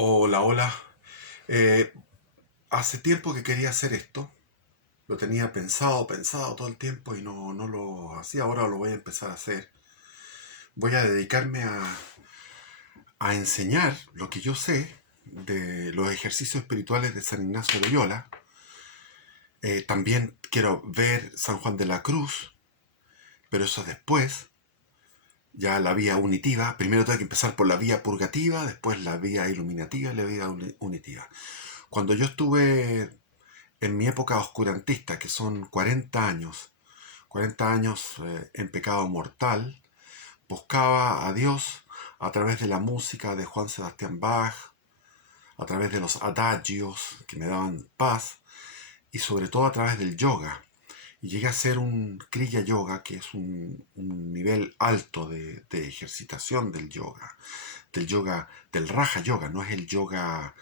Hola, hola. Eh, Hace tiempo que quería hacer esto. Lo tenía pensado todo el tiempo y no lo hacía. Ahora lo voy a empezar a hacer. Voy a dedicarme a enseñar lo que yo sé de los ejercicios espirituales de San Ignacio de Loyola. También quiero ver San Juan de la Cruz, pero eso después. Ya la vía unitiva. Primero tengo que empezar por la vía purgativa, después la vía iluminativa y la vía unitiva. Cuando yo estuve en mi época oscurantista, que son 40 años en pecado mortal, buscaba a Dios a través de la música de Juan Sebastián Bach, a través de los adagios que me daban paz y sobre todo a través del yoga. Y llegué a hacer un Kriya Yoga, que es un nivel alto de ejercitación del yoga, del Raja Yoga, no es el yoga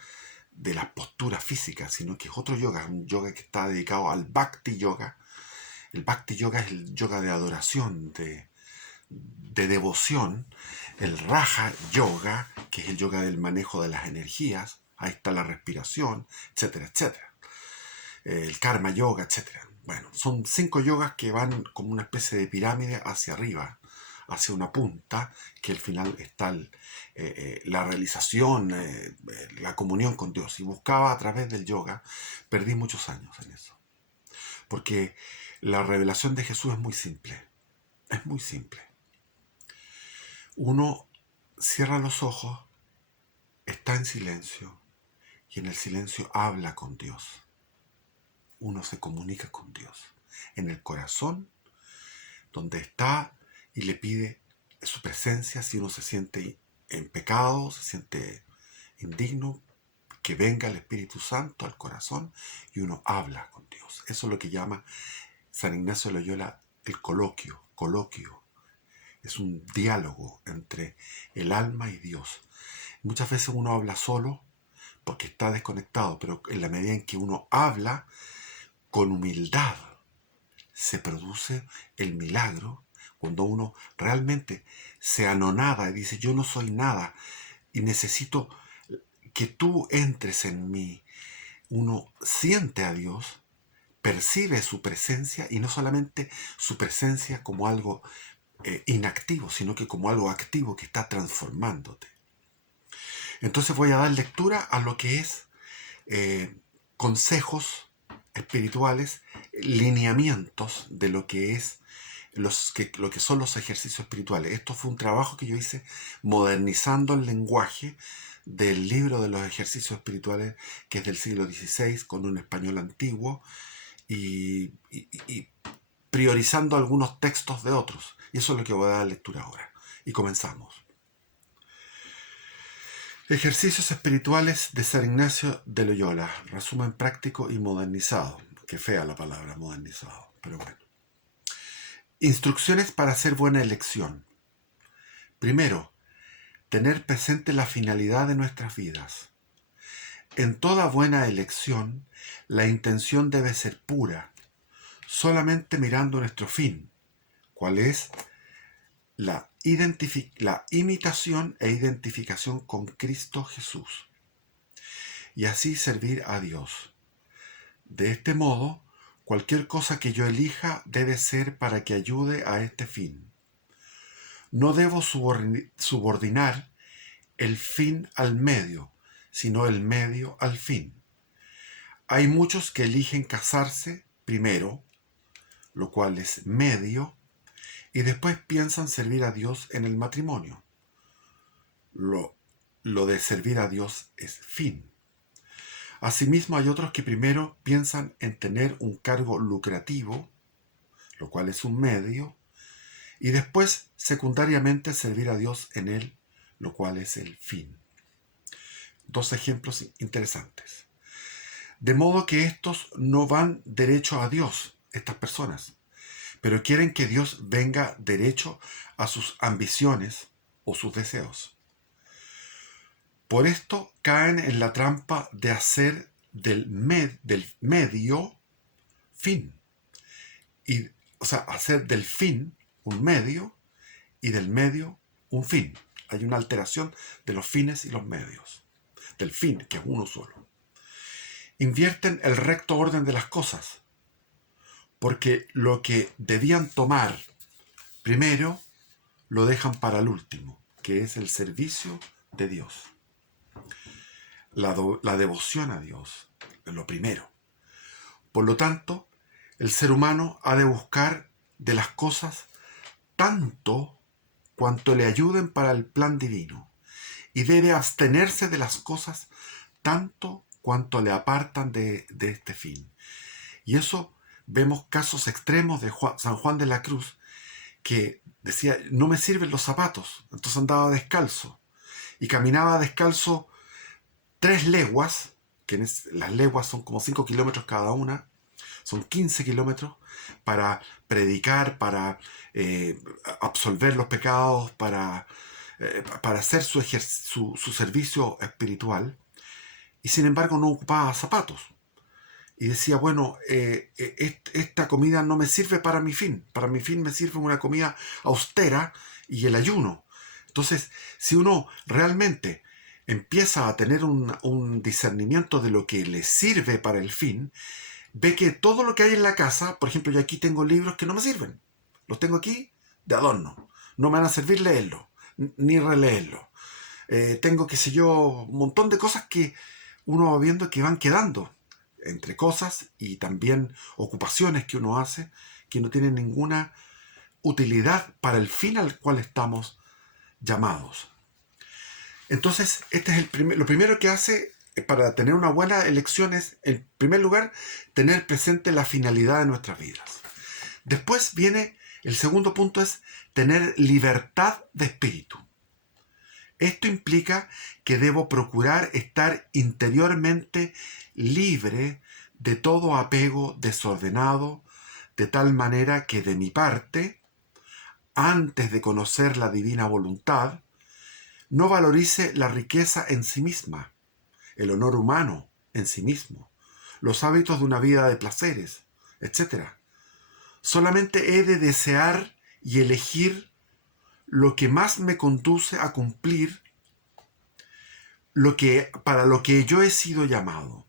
de las posturas físicas, sino que es otro yoga, un yoga que está dedicado al Bhakti Yoga. El Bhakti Yoga es el yoga de adoración, de devoción. El Raja Yoga, que es el yoga del manejo de las energías, ahí está la respiración, etcétera, etcétera. El Karma Yoga, etcétera. Bueno, son 5 yogas que van como una especie de pirámide hacia arriba, hacia una punta, que al final está la realización, la comunión con Dios. Y buscaba a través del yoga, perdí muchos años en eso. Porque la revelación de Jesús es muy simple. Es muy simple. Uno cierra los ojos, está en silencio y en el silencio habla con Dios. Uno se comunica con Dios. En el corazón, donde está y le pide su presencia si uno se siente en pecado, se siente indigno, que venga el Espíritu Santo al corazón y uno habla con Dios. Eso es lo que llama San Ignacio de Loyola el coloquio. Coloquio es un diálogo entre el alma y Dios. Muchas veces uno habla solo porque está desconectado, pero en la medida en que uno habla con humildad, se produce el milagro cuando uno realmente se anonada y dice yo no soy nada y necesito que tú entres en mí. Uno siente a Dios, percibe su presencia y no solamente su presencia como algo inactivo, sino que como algo activo que está transformándote. Entonces voy a dar lectura a lo que es consejos espirituales, lineamientos de lo que es lo que son los ejercicios espirituales. Esto fue un trabajo que yo hice modernizando el lenguaje del libro de los ejercicios espirituales, que es del siglo XVI, con un español antiguo, y priorizando algunos textos de otros. Y eso es lo que voy a dar lectura ahora. Y comenzamos. Ejercicios espirituales de San Ignacio de Loyola. Resumen práctico y modernizado. Qué fea la palabra modernizado, pero bueno. Instrucciones para hacer buena elección. Primero, tener presente la finalidad de nuestras vidas. En toda buena elección, la intención debe ser pura, solamente mirando nuestro fin, cuál es la imitación e identificación con Cristo Jesús, y así servir a Dios. De este modo, cualquier cosa que yo elija debe ser para que ayude a este fin. No debo subordinar el fin al medio, sino el medio al fin. Hay muchos que eligen casarse primero, lo cual es medio, y después piensan servir a Dios en el matrimonio. Lo, lo de servir a Dios es fin. Asimismo, hay otros que primero piensan en tener un cargo lucrativo, lo cual es un medio, y después, secundariamente, servir a Dios en él, lo cual es el fin. Dos ejemplos interesantes. De modo que estos no van derecho a Dios, estas personas, pero quieren que Dios venga derecho a sus ambiciones o sus deseos. Por esto caen en la trampa de hacer del medio fin. Y, o sea, hacer del fin un medio y del medio un fin. Hay una alteración de los fines y los medios. del fin, que es uno solo. Invierten el recto orden de las cosas, porque lo que debían tomar primero lo dejan para el último, que es el servicio de Dios. La devoción a Dios es lo primero. Por lo tanto, el ser humano ha de buscar de las cosas tanto cuanto le ayuden para el plan divino, y debe abstenerse de las cosas tanto cuanto le apartan de este fin. Y eso vemos casos extremos de San Juan de la Cruz, que decía, no me sirven los zapatos, entonces andaba descalzo, y caminaba descalzo 3 leguas, que las leguas son como 5 kilómetros cada una, son 15 kilómetros, para predicar, para absolver los pecados, para hacer su servicio espiritual, y sin embargo no ocupaba zapatos. Y decía, bueno, esta comida no me sirve para mi fin me sirve una comida austera y el ayuno. Entonces, si uno realmente empieza a tener un discernimiento de lo que le sirve para el fin, ve que todo lo que hay en la casa, por ejemplo, yo aquí tengo libros que no me sirven, los tengo aquí de adorno, no me van a servir leerlo, ni releerlo. Tengo, qué sé yo, un montón de cosas que uno va viendo que van quedando entre cosas y también ocupaciones que uno hace que no tienen ninguna utilidad para el fin al cual estamos llamados. Entonces, este es lo primero que hace para tener una buena elección es, en primer lugar, tener presente la finalidad de nuestras vidas. Después viene, el segundo punto es tener libertad de espíritu. Esto implica que debo procurar estar interiormente libre de todo apego desordenado, de tal manera que de mi parte, antes de conocer la divina voluntad, no valorice la riqueza en sí misma, el honor humano en sí mismo, los hábitos de una vida de placeres, etc. Solamente he de desear y elegir lo que más me conduce a cumplir para lo que yo he sido llamado,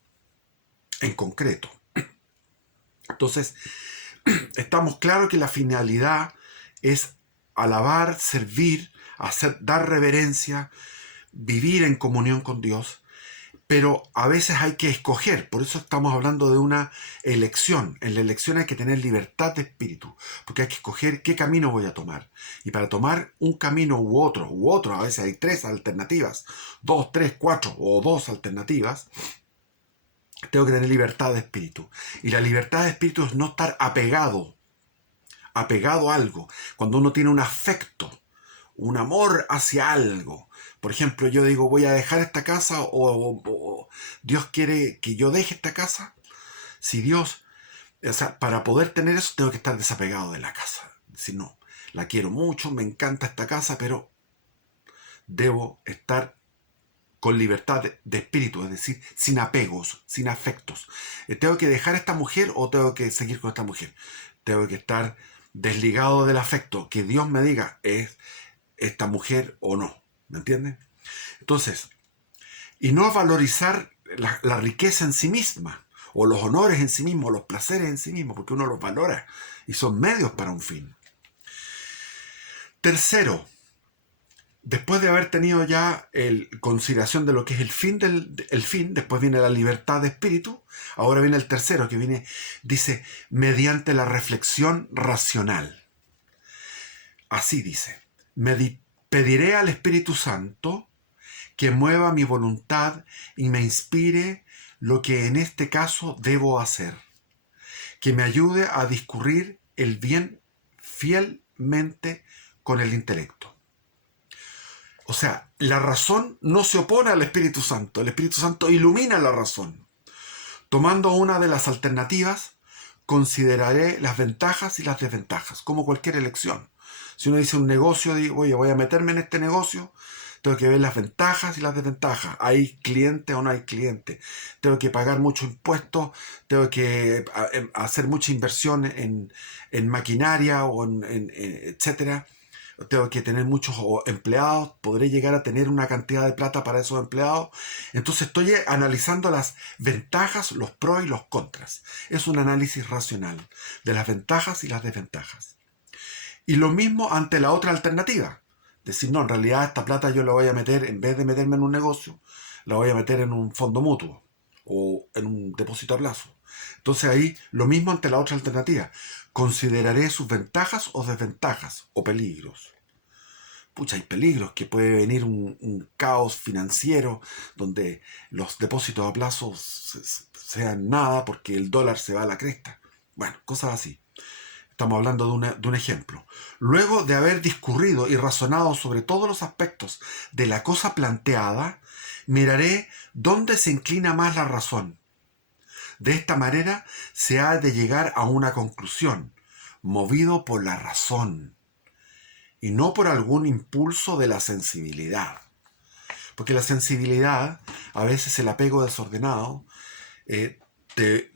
en concreto. Entonces, estamos claros que la finalidad es alabar, servir, dar reverencia, vivir en comunión con Dios, pero a veces hay que escoger, por eso estamos hablando de una elección. En la elección hay que tener libertad de espíritu, porque hay que escoger qué camino voy a tomar. Y para tomar un camino u otro, a veces hay 3 alternativas, 2, 3, 4 o 2 alternativas, tengo que tener libertad de espíritu. Y la libertad de espíritu es no estar apegado a algo. Cuando uno tiene un afecto, un amor hacia algo. Por ejemplo, yo digo, voy a dejar esta casa o Dios quiere que yo deje esta casa. Si Dios, o sea, para poder tener eso tengo que estar desapegado de la casa. Si no, la quiero mucho, me encanta esta casa, pero debo estar con libertad de espíritu, es decir, sin apegos, sin afectos. ¿Tengo que dejar a esta mujer o tengo que seguir con esta mujer? Tengo que estar desligado del afecto, que Dios me diga, ¿es esta mujer o no? ¿Me entienden? Entonces, y no valorizar la riqueza en sí misma, o los honores en sí mismos, los placeres en sí mismos, porque uno los valora y son medios para un fin. Tercero, después de haber tenido ya consideración de lo que es el fin, después viene la libertad de espíritu, ahora viene el tercero que dice, mediante la reflexión racional. Así dice, pediré al Espíritu Santo que mueva mi voluntad y me inspire lo que en este caso debo hacer, que me ayude a discurrir el bien fielmente con el intelecto. O sea, la razón no se opone al Espíritu Santo, el Espíritu Santo ilumina la razón. Tomando una de las alternativas, consideraré las ventajas y las desventajas, como cualquier elección. Si uno dice un negocio, digo, oye, voy a meterme en este negocio, tengo que ver las ventajas y las desventajas. ¿Hay cliente o no hay cliente? Tengo que pagar mucho impuesto, tengo que hacer mucha inversión en maquinaria o etcétera. tengo que tener muchos empleados, podré llegar a tener una cantidad de plata para esos empleados. Entonces estoy analizando las ventajas, los pros y los contras. Es un análisis racional de las ventajas y las desventajas. Y lo mismo ante la otra alternativa. Decir, no, en realidad esta plata yo la voy a meter, en vez de meterme en un negocio, la voy a meter en un fondo mutuo o en un depósito a plazo. Entonces ahí lo mismo ante la otra alternativa. Consideraré sus ventajas o desventajas o peligros. Pucha, hay peligros, que puede venir un caos financiero donde los depósitos a plazo sean nada porque el dólar se va a la cresta. Bueno, cosas así. Estamos hablando de un ejemplo. Luego de haber discurrido y razonado sobre todos los aspectos de la cosa planteada, miraré dónde se inclina más la razón. De esta manera se ha de llegar a una conclusión, movido por la razón y no por algún impulso de la sensibilidad. Porque la sensibilidad, a veces el apego desordenado, te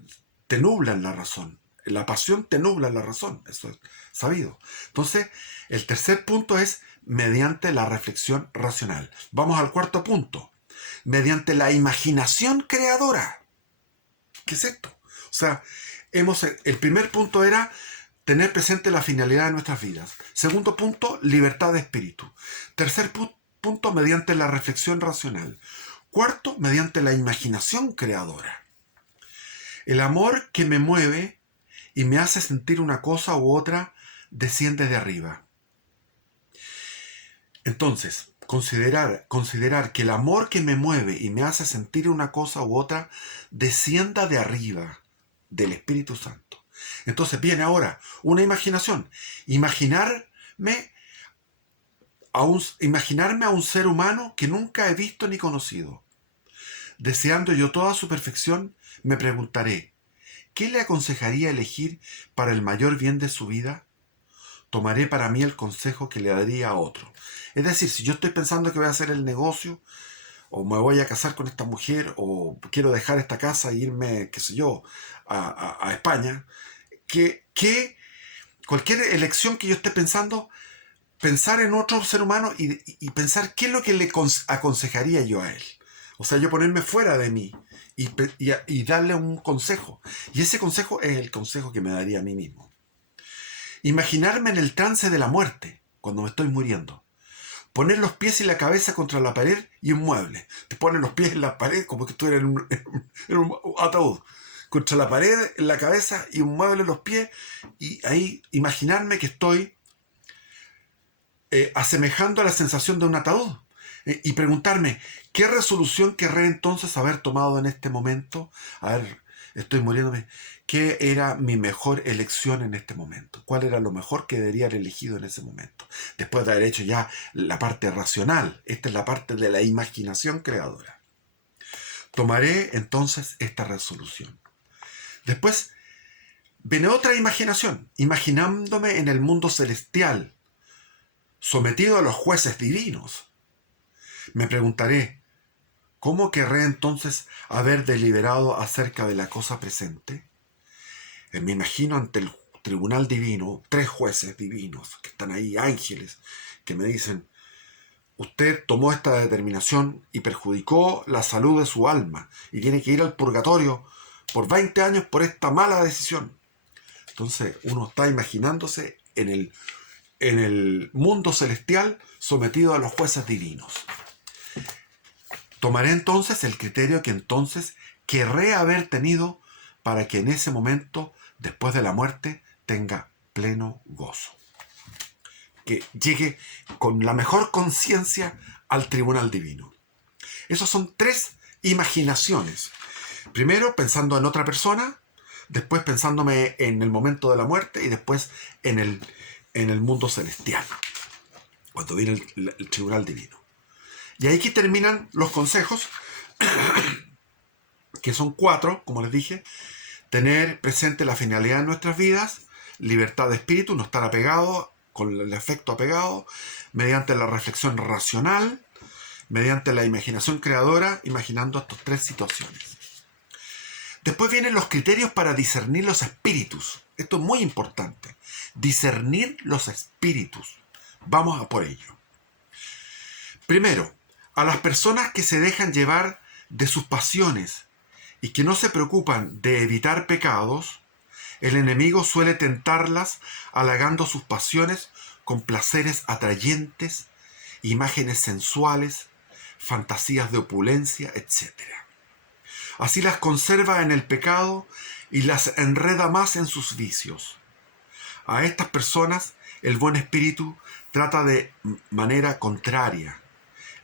nubla en la razón. La pasión te nubla en la razón, eso es sabido. Entonces, el tercer punto es mediante la reflexión racional. Vamos al cuarto punto. Mediante la imaginación creadora. ¿Qué es esto? O sea, el primer punto era tener presente la finalidad de nuestras vidas. Segundo punto, libertad de espíritu. Tercer punto, mediante la reflexión racional. Cuarto, mediante la imaginación creadora. El amor que me mueve y me hace sentir una cosa u otra desciende de arriba. Entonces, considerar que el amor que me mueve y me hace sentir una cosa u otra descienda de arriba, del Espíritu Santo. Entonces viene ahora una imaginación. Imaginarme a un ser humano que nunca he visto ni conocido. Deseando yo toda su perfección, me preguntaré, ¿qué le aconsejaría elegir para el mayor bien de su vida? Tomaré para mí el consejo que le daría a otro. Es decir, si yo estoy pensando que voy a hacer el negocio, o me voy a casar con esta mujer, o quiero dejar esta casa e irme, qué sé yo, a España, que cualquier elección que yo esté pensando, pensar en otro ser humano y pensar qué es lo que le aconsejaría yo a él. O sea, yo ponerme fuera de mí y darle un consejo. Y ese consejo es el consejo que me daría a mí mismo. Imaginarme en el trance de la muerte, cuando me estoy muriendo. Poner los pies y la cabeza contra la pared y un mueble. Te pones los pies en la pared como que estuvieras en un ataúd. Contra la pared, en la cabeza y un mueble en los pies. Y ahí imaginarme que estoy asemejando a la sensación de un ataúd. Y preguntarme, ¿qué resolución querré entonces haber tomado en este momento? A ver, estoy muriéndome. ¿Qué era mi mejor elección en este momento? ¿Cuál era lo mejor que debería haber elegido en ese momento? Después de haber hecho ya la parte racional. Esta es la parte de la imaginación creadora. Tomaré entonces esta resolución. Después viene otra imaginación, imaginándome en el mundo celestial, sometido a los jueces divinos. Me preguntaré, ¿cómo querré entonces haber deliberado acerca de la cosa presente? Me imagino ante el tribunal divino, 3 jueces divinos que están ahí, ángeles, que me dicen, usted tomó esta determinación y perjudicó la salud de su alma y tiene que ir al purgatorio por 20 años por esta mala decisión. Entonces uno está imaginándose en el mundo celestial sometido a los jueces divinos. Tomaré entonces el criterio que entonces querré haber tenido para que en ese momento, después de la muerte, tenga pleno gozo. Que llegue con la mejor conciencia al tribunal divino. Esas son 3 imaginaciones. Primero pensando en otra persona, después pensándome en el momento de la muerte y después en el mundo celestial, cuando viene el tribunal divino. Y ahí que terminan los consejos, que son 4, como les dije. Tener presente la finalidad de nuestras vidas, libertad de espíritu, no estar apegado, con el efecto apegado, mediante la reflexión racional, mediante la imaginación creadora, imaginando estas 3 situaciones. Después vienen los criterios para discernir los espíritus. Esto es muy importante. Discernir los espíritus. Vamos a por ello. Primero, a las personas que se dejan llevar de sus pasiones y que no se preocupan de evitar pecados, el enemigo suele tentarlas halagando sus pasiones con placeres atrayentes, imágenes sensuales, fantasías de opulencia, etc. Así las conserva en el pecado y las enreda más en sus vicios. A estas personas el buen espíritu trata de manera contraria.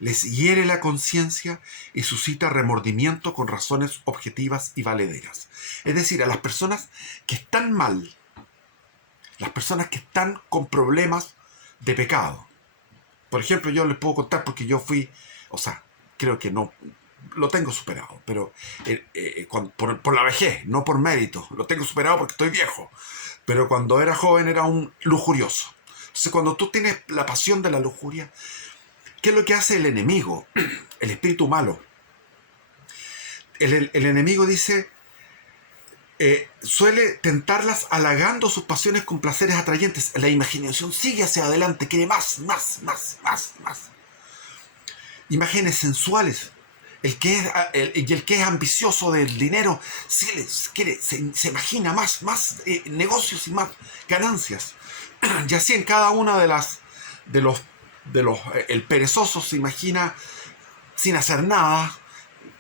Les hiere la conciencia y suscita remordimiento con razones objetivas y valederas. Es decir, a las personas que están mal, las personas que están con problemas de pecado. Por ejemplo, yo les puedo contar porque yo fui, creo que no, lo tengo superado, pero por la vejez, no por mérito, lo tengo superado porque estoy viejo. Pero cuando era joven era un lujurioso. Entonces, cuando tú tienes la pasión de la lujuria, ¿qué es lo que hace el enemigo? El espíritu malo. El enemigo dice, suele tentarlas halagando sus pasiones con placeres atrayentes. La imaginación sigue hacia adelante, quiere más. Imágenes sensuales. El que es ambicioso del dinero se imagina más negocios y más ganancias. Y así en cada una de los el perezoso se imagina sin hacer nada,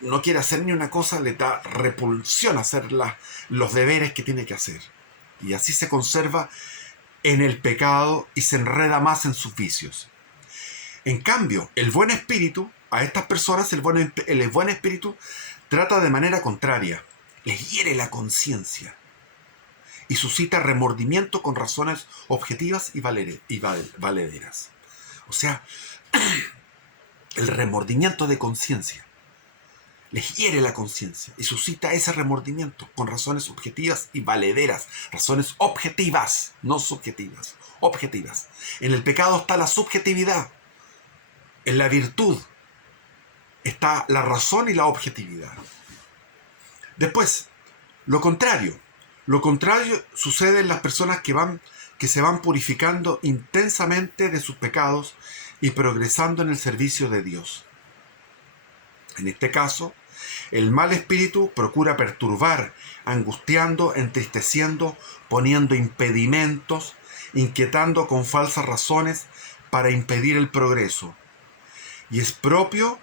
no quiere hacer ni una cosa, le da repulsión hacer los deberes que tiene que hacer. Y así se conserva en el pecado y se enreda más en sus vicios. En cambio, el buen espíritu, a estas personas el buen espíritu trata de manera contraria, les hiere la conciencia y suscita remordimiento con razones objetivas y valederas. O sea, el remordimiento de conciencia les hiere la conciencia y suscita ese remordimiento con razones objetivas y valederas. Razones objetivas, no subjetivas, objetivas. En el pecado está la subjetividad. En la virtud está la razón y la objetividad. Después, lo contrario. Lo contrario sucede en las personas que se van purificando intensamente de sus pecados y progresando en el servicio de Dios. En este caso, el mal espíritu procura perturbar, angustiando, entristeciendo, poniendo impedimentos, inquietando con falsas razones para impedir el progreso. Y es propio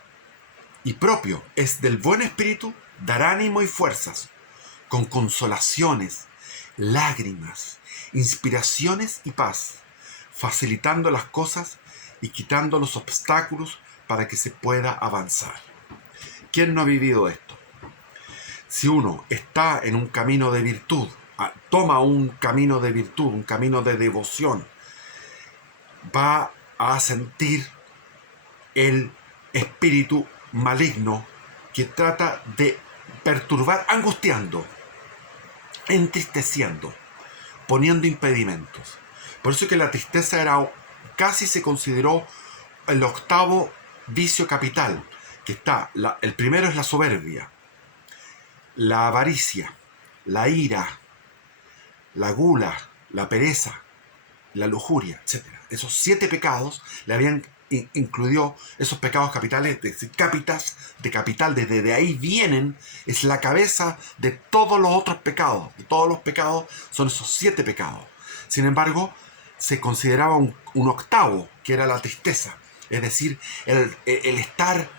es del buen espíritu dar ánimo y fuerzas, con consolaciones, lágrimas, inspiraciones y paz, facilitando las cosas y quitando los obstáculos para que se pueda avanzar. ¿Quién no ha vivido esto? Si uno está en un camino de virtud, toma un camino de virtud, un camino de devoción, va a sentir el espíritu maligno que trata de perturbar, angustiando, entristeciendo, poniendo impedimentos. Por eso que la tristeza casi se consideró el octavo vicio capital, que está, el primero es la soberbia, la avaricia, la ira, la gula, la pereza, la lujuria, etc. Esos 7 pecados le habían incluido esos pecados capitales, de capital, desde ahí vienen, es la cabeza de todos los otros pecados. De todos los pecados son esos 7 pecados. Sin embargo, se consideraba un octavo, que era la tristeza, es decir, el estar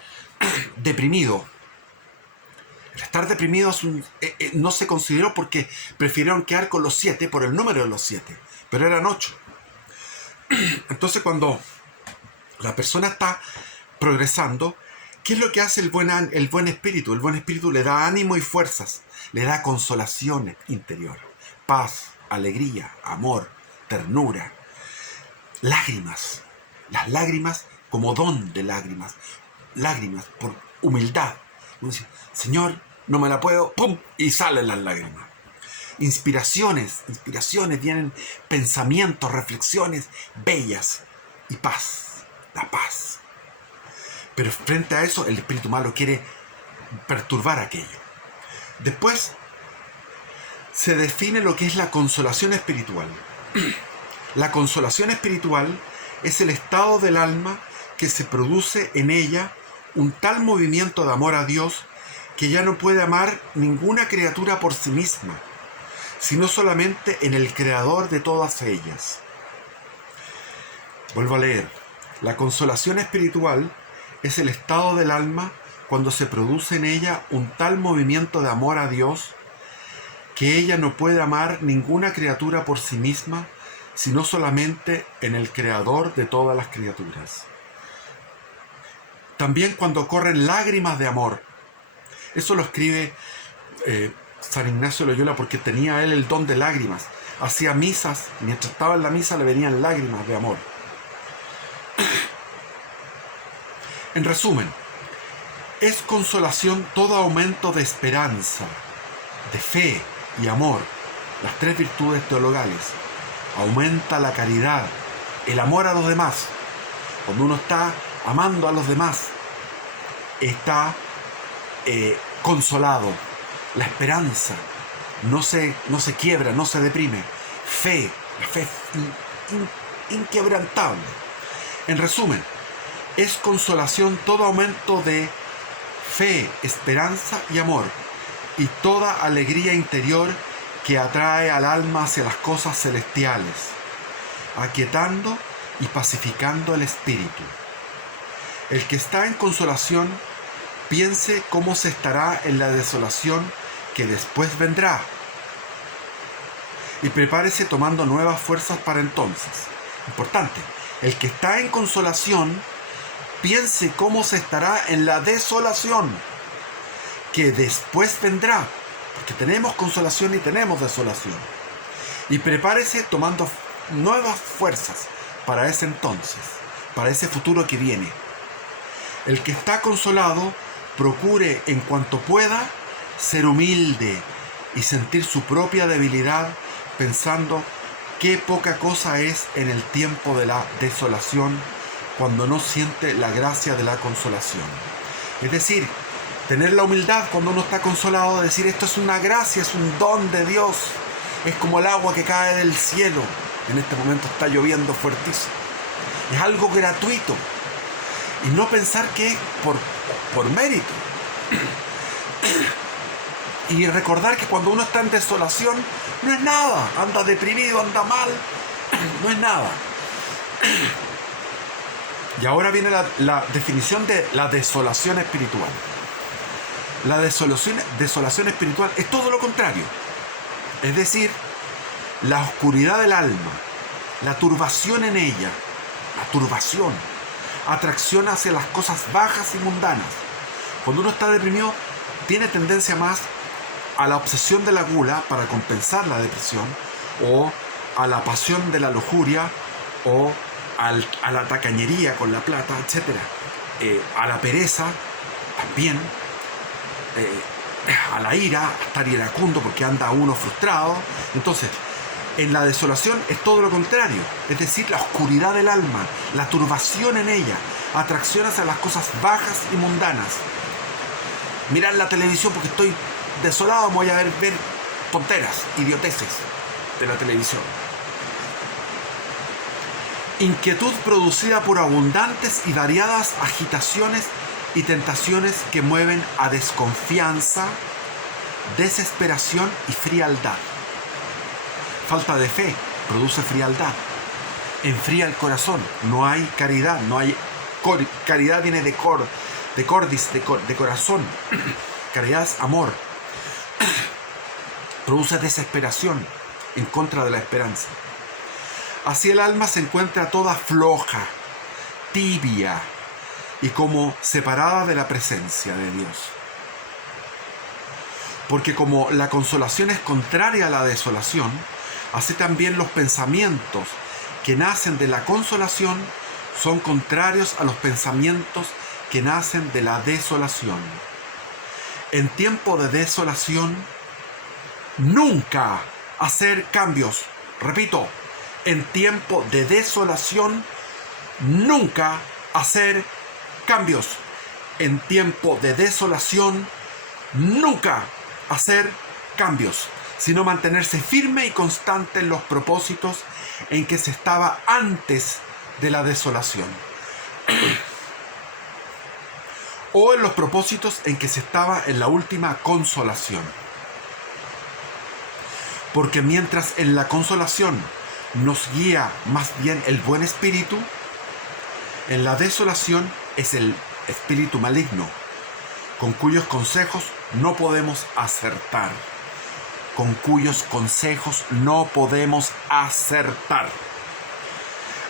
deprimido. El estar deprimido no se consideró porque prefirieron quedar con los 7 por el número de los 7, pero eran 8. Entonces, cuando la persona está progresando, ¿qué es lo que hace el buen espíritu? El buen espíritu le da ánimo y fuerzas, le da consolación interior, paz, alegría, amor, ternura, lágrimas. Las lágrimas como don de lágrimas por humildad. Uno dice, Señor, no me la puedo, ¡pum! Y salen las lágrimas. Inspiraciones, vienen pensamientos, reflexiones bellas y paz, la paz. Pero frente a eso, el espíritu malo quiere perturbar aquello. Después se define lo que es la consolación espiritual. La consolación espiritual es el estado del alma que se produce en ella un tal movimiento de amor a Dios que ya no puede amar ninguna criatura por sí misma, sino solamente en el Creador de todas ellas. Vuelvo a leer. La consolación espiritual es el estado del alma cuando se produce en ella un tal movimiento de amor a Dios que ella no puede amar ninguna criatura por sí misma, sino solamente en el Creador de todas las criaturas. También cuando corren lágrimas de amor. Eso lo escribe San Ignacio de Loyola porque tenía él el don de lágrimas. Hacía misas, mientras estaba en la misa le venían lágrimas de amor. En resumen, es consolación todo aumento de esperanza, de fe y amor, las tres virtudes teologales. Aumenta la caridad, el amor a los demás. Cuando uno está amando a los demás, está consolado. La esperanza no se quiebra, no se deprime. Fe, la fe inquebrantable. En resumen, es consolación todo aumento de fe, esperanza y amor, y toda alegría interior que atrae al alma hacia las cosas celestiales, aquietando y pacificando el espíritu. El que está en consolación, piense cómo se estará en la desolación que después vendrá, y prepárese tomando nuevas fuerzas para entonces. Importante, el que está en consolación, piense cómo se estará en la desolación que después vendrá, porque tenemos consolación y tenemos desolación, y prepárese tomando nuevas fuerzas para ese entonces, para ese futuro que viene. El que está consolado, procure en cuanto pueda ser humilde y sentir su propia debilidad, pensando qué poca cosa es en el tiempo de la desolación cuando no siente la gracia de la consolación. Es decir, tener la humildad cuando uno está consolado, de decir esto es una gracia, es un don de Dios, es como el agua que cae del cielo. En este momento está lloviendo fuertísimo, es algo gratuito, y no pensar que es por mérito. Y recordar que cuando uno está en desolación no es nada, anda deprimido, anda mal, no es nada. Y ahora viene la definición de la desolación espiritual. La desolación espiritual es todo lo contrario. Es decir, la oscuridad del alma, la turbación en ella, atracción hacia las cosas bajas y mundanas. Cuando uno está deprimido, tiene tendencia más a la obsesión de la gula para compensar la depresión, o a la pasión de la lujuria, o a la tacañería con la plata, etc. A la pereza también, a la ira, a estar iracundo porque anda uno frustrado. Entonces, en la desolación es todo lo contrario, es decir, la oscuridad del alma, la turbación en ella, atracción hacia las cosas bajas y mundanas. Mirar la televisión porque estoy desolado, me voy a ver tonteras, idioteces de la televisión. Inquietud producida por abundantes y variadas agitaciones y tentaciones que mueven a desconfianza, desesperación y frialdad. Falta de fe produce frialdad, enfría el corazón, no hay caridad, no hay caridad, viene de cordis, de corazón. Caridad es amor. Produce desesperación en contra de la esperanza. Así el alma se encuentra toda floja, tibia y como separada de la presencia de Dios. Porque como la consolación es contraria a la desolación, así también los pensamientos que nacen de la consolación son contrarios a los pensamientos que nacen de la desolación. En tiempo de desolación, nunca hacer cambios. Repito, en tiempo de desolación, nunca hacer cambios. En tiempo de desolación, nunca hacer cambios, sino mantenerse firme y constante en los propósitos en que se estaba antes de la desolación, o en los propósitos en que se estaba en la última consolación. Porque mientras en la consolación nos guía más bien el buen espíritu, en la desolación es el espíritu maligno, con cuyos consejos no podemos acertar. Con cuyos consejos no podemos acertar.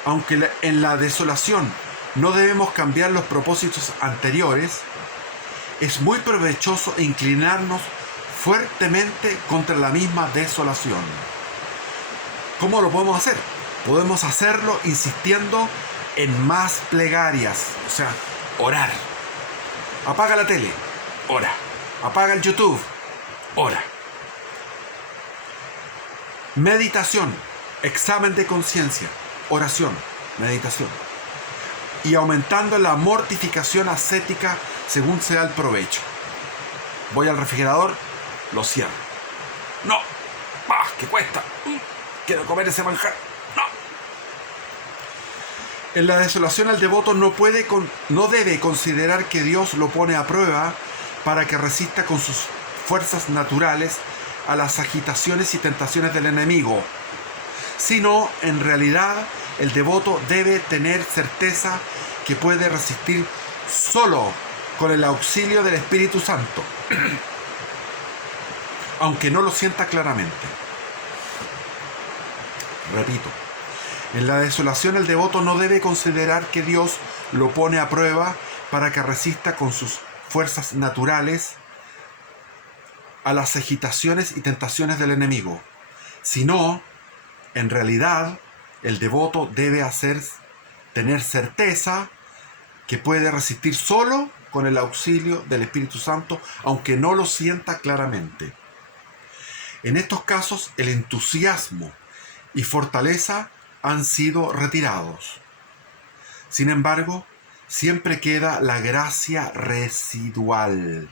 Aunque en la desolación no debemos cambiar los propósitos anteriores, es muy provechoso inclinarnos fuertemente contra la misma desolación. ¿Cómo lo podemos hacer? Podemos hacerlo insistiendo en más plegarias, o sea, orar. Apaga la tele, ora. Apaga el YouTube, ora. Meditación, examen de conciencia, oración, meditación. Y aumentando la mortificación ascética según sea el provecho. Voy al refrigerador, lo cierro. No, ¿qué cuesta? Quiero comer ese manjar. No. En la desolación el devoto no debe considerar que Dios lo pone a prueba para que resista con sus fuerzas naturales a las agitaciones y tentaciones del enemigo, sino en realidad el devoto debe tener certeza que puede resistir solo con el auxilio del Espíritu Santo, aunque no lo sienta claramente. Repito, en la desolación el devoto no debe considerar que Dios lo pone a prueba para que resista con sus fuerzas naturales a las agitaciones y tentaciones del enemigo, sino, en realidad, el devoto debe tener certeza que puede resistir solo con el auxilio del Espíritu Santo, aunque no lo sienta claramente. En estos casos, el entusiasmo y fortaleza han sido retirados. Sin embargo, siempre queda la gracia residual.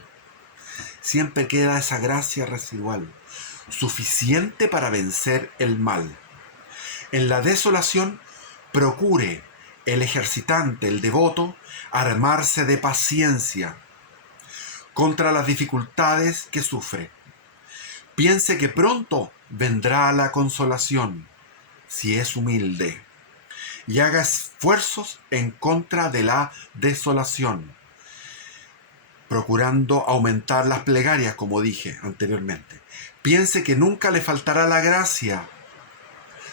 Siempre queda esa gracia residual, suficiente para vencer el mal. En la desolación, procure el ejercitante, el devoto, armarse de paciencia contra las dificultades que sufre. Piense que pronto vendrá la consolación, si es humilde, y haga esfuerzos en contra de la desolación, procurando aumentar las plegarias, como dije anteriormente. Piense que nunca le faltará la gracia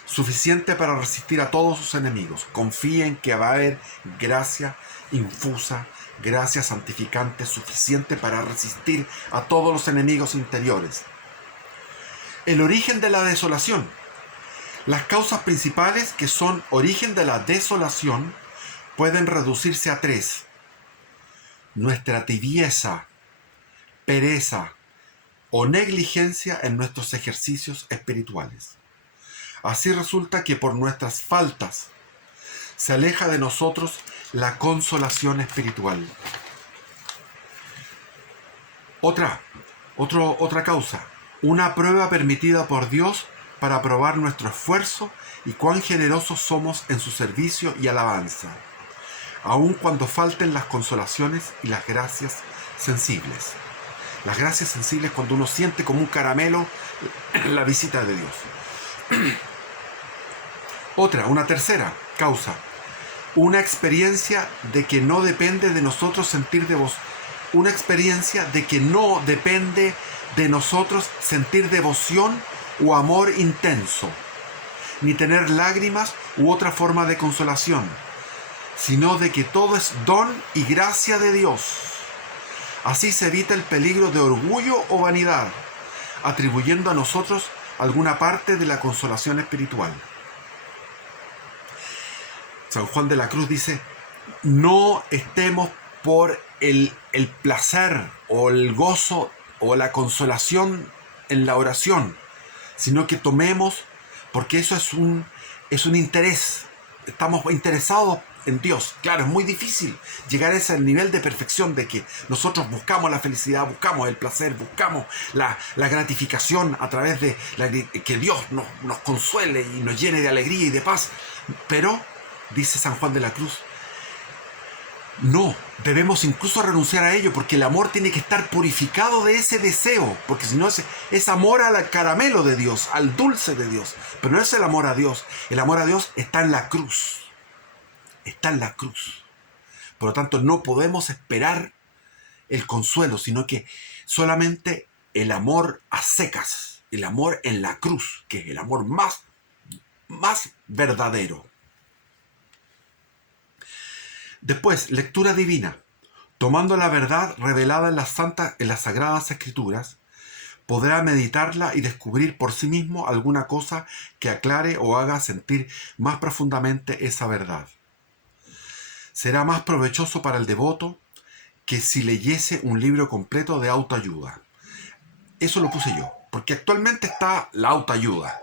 suficiente para resistir a todos sus enemigos. Confíe en que va a haber gracia infusa, gracia santificante suficiente para resistir a todos los enemigos interiores. El origen de la desolación. Las causas principales que son origen de la desolación pueden reducirse a 3. Nuestra tibieza, pereza o negligencia en nuestros ejercicios espirituales. Así resulta que por nuestras faltas se aleja de nosotros la consolación espiritual. Otra causa, una prueba permitida por Dios para probar nuestro esfuerzo y cuán generosos somos en su servicio y alabanza, aun cuando falten las consolaciones y las gracias sensibles. Las gracias sensibles cuando uno siente como un caramelo la visita de Dios. Una tercera causa, una experiencia de que no depende de nosotros sentir devoción o amor intenso, ni tener lágrimas u otra forma de consolación, sino de que todo es don y gracia de Dios. Así se evita el peligro de orgullo o vanidad, atribuyendo a nosotros alguna parte de la consolación espiritual. San Juan de la Cruz dice: no estemos por el placer o el gozo o la consolación en la oración, sino que tomemos, porque eso es un interés. Estamos interesados en Dios. Claro, es muy difícil llegar a ese nivel de perfección de que nosotros buscamos la felicidad, buscamos el placer, buscamos la gratificación a través de que Dios nos consuele y nos llene de alegría y de paz. Pero dice San Juan de la Cruz. No, debemos incluso renunciar a ello, porque el amor tiene que estar purificado de ese deseo, porque si no es amor al caramelo de Dios, al dulce de Dios, pero no es el amor a Dios. El amor a Dios está en la cruz, está en la cruz. Por lo tanto, no podemos esperar el consuelo, sino que solamente el amor a secas, el amor en la cruz, que es el amor más verdadero. Después, lectura divina. Tomando la verdad revelada en las Sagradas Escrituras, podrá meditarla y descubrir por sí mismo alguna cosa que aclare o haga sentir más profundamente esa verdad. Será más provechoso para el devoto que si leyese un libro completo de autoayuda. Eso lo puse yo, porque actualmente está la autoayuda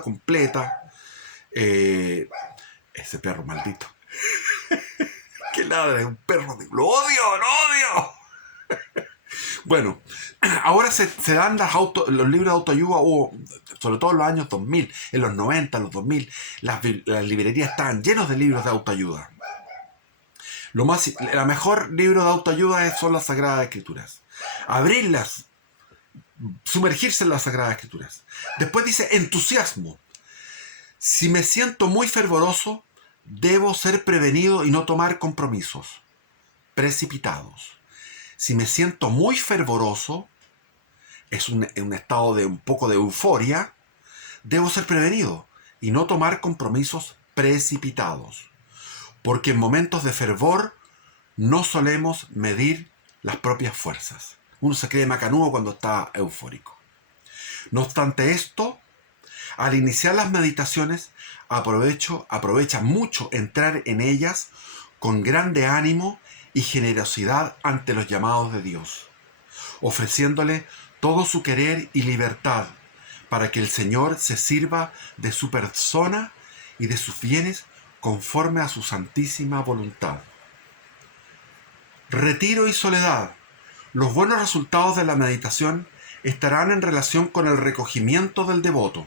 completa. Ese perro maldito. Que ladra, es un perro. ¡Lo odio! ¡Lo odio! Bueno, ahora se dan los libros de autoayuda, sobre todo en los años 2000, en los 90, en los 2000, las librerías estaban llenas de libros de autoayuda. La mejor libro de autoayuda son las Sagradas Escrituras. Abrirlas, sumergirse en las Sagradas Escrituras. Después dice entusiasmo. Si me siento muy fervoroso, debo ser prevenido y no tomar compromisos precipitados. Si me siento muy fervoroso, es un estado de un poco de euforia, debo ser prevenido y no tomar compromisos precipitados. Porque en momentos de fervor no solemos medir las propias fuerzas. Uno se cree macanudo cuando está eufórico. No obstante esto, al iniciar las meditaciones, aprovecha mucho entrar en ellas con grande ánimo y generosidad ante los llamados de Dios, ofreciéndole todo su querer y libertad para que el Señor se sirva de su persona y de sus bienes conforme a su santísima voluntad. Retiro y soledad. Los buenos resultados de la meditación estarán en relación con el recogimiento del devoto.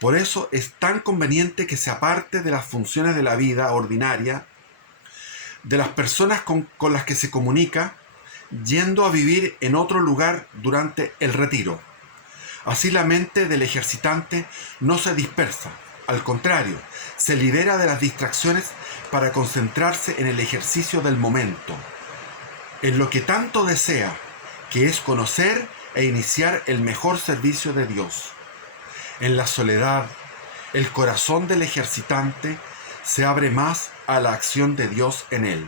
Por eso es tan conveniente que se aparte de las funciones de la vida ordinaria, de las personas con las que se comunica, yendo a vivir en otro lugar durante el retiro. Así la mente del ejercitante no se dispersa, al contrario, se libera de las distracciones para concentrarse en el ejercicio del momento, en lo que tanto desea, que es conocer e iniciar el mejor servicio de Dios. En la soledad, el corazón del ejercitante se abre más a la acción de Dios en él.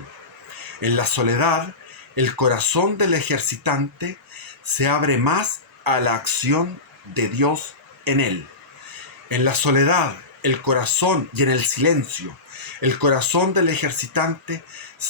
En la soledad, el corazón del ejercitante se abre más a la acción de Dios en él. En la soledad, el corazón y en el silencio, el corazón del ejercitante